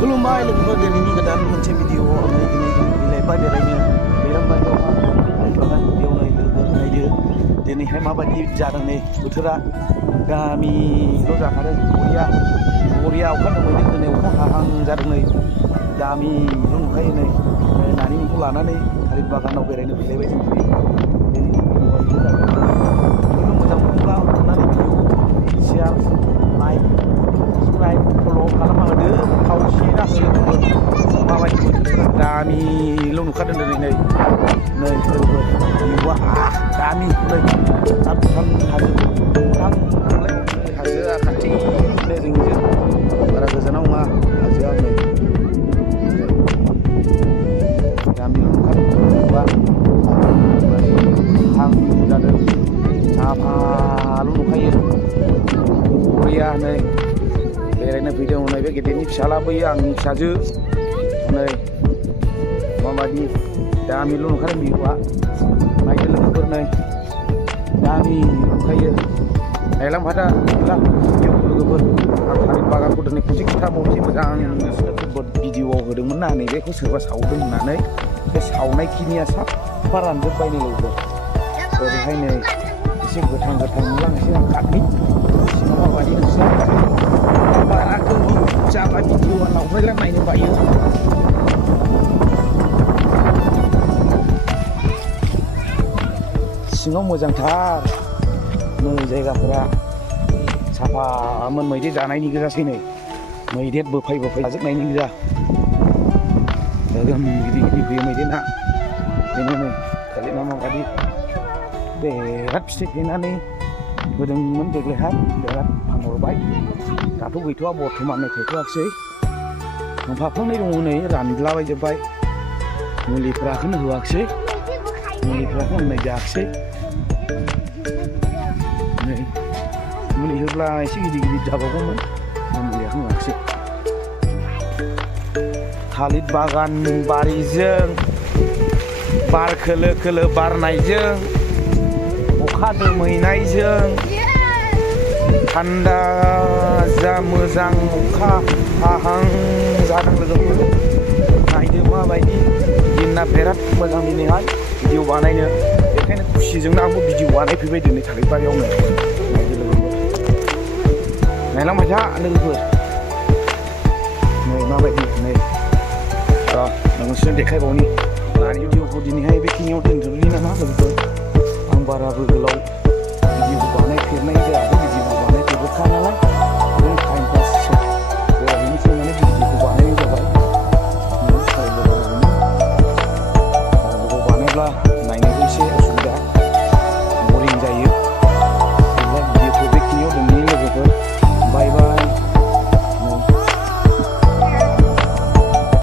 खुलुमबाय लोगोफोर दिनैनि गोदान मोनसे भिडिअ आङो दिनै बिलाइबाय बेरायनो बेरामबारियावहा बागान गुदियाव नै लोगोफोर नायदो दिनैहाय माबायदि जादों नै बोथोरा गामिल' जाखादों बरिया अखा दोमैदों दिनै अखा हाहां जादों नै गामिल' नुखायो नै नानि मुंखौ लानानै थालिर बागानाव बेरायनो फैलायबाय जों दिनैनि भिडिअआ बिदिनो जागोन नोङो मोजां मोनोब्ला अननानै भिडिअखौ शेयार लाइक सब्सक्राइब फल' खालामना होदो खावसेना हो लोगोफोर माबायदि बोथोरफोरा गामिल' नुखादों दिनै नै लोगोफोर भिउआ गामि नै भुटान हाजो भुटानलाय हाजोआ खाथिनो जोंनिजों बारा गोजानाव नङा हाजोआ नै गामिल' नुखादों भिउआ हां जादों साफाल' नुखायो बरिया नै बेरायनो फैदों नै बे गेदेरनि फिसाला फैयो आंनि फिसाजो नै माबायदि गामिल' नुखादों भिउआ नायदो लोगोफोर नै गामिल' नुखायो नायलांफादा लोगोफोर आं थालिर बागानखौ दिनै खनसे खिन्थाबावनोसै मोजां भिडिअआव होदोंमोन ना नैबेखौ सोरबा सावदों होननानै बे सावनायखिनिया साफा रानजोब्बाय नै लोगोफोर ओरैहाय नै एसे गोथां नुलांनोसै आं काटनि सिङाव माबायदि नोंसिना बारा गोबाव जाबा भिडिअआ लावरायला नायनो बायो सिङाव मोजांथार नै जायगाफोरा साफामोन मैदेर जानायनि गोजासै नै मैदेर बोफाय जाजोबनायनि गोजा गोगोम गिदिर फैयो मैदेरना बेनो नै थालिरना माबायदि बिराद फिथाइ थायनानै होदोंमोन देग्लायहाय बिराद फानहरबाय दाथ' गैथ'आ बर्थमान नै थायथ'वाखिसै फांफा-फांनै दङ नै रानलाबायजोब्बाय मुलिफोराखौनो होआखिसै मुलिफोराखौ होनाय जायाखिसै नै मुलि होब्ला एसे गिदिर जाबावगौमोन मुलिया होआखिसै थालिर बागान बारिजों बार खोलो खोलो बारनायजों अखा दोमैनायजों थान्दा जा मोजां अखा हाहां जादों लोगोफोर नायदो माबायदि दिना बिराद मोजां दिनैहाय भिडिअ बानायनो बेखायनो खुसिजोंनो आंबो भिडिअ बानायफैबाय दिनै थालिर बारियावनो नायदो लोगोफोर नायलांबाय था लोगोफोर नै माबायदि नै नोंसोरनो देखायबावनि दानि भिडिअखौ दिनैहाय बेखिनियाव दोनथ'नि नामा लोगोफोर आं बाराबो गोलाव भिडिअ बानायफेरनाय जायाखै भिडिअ बानायफेरबोखा नालाय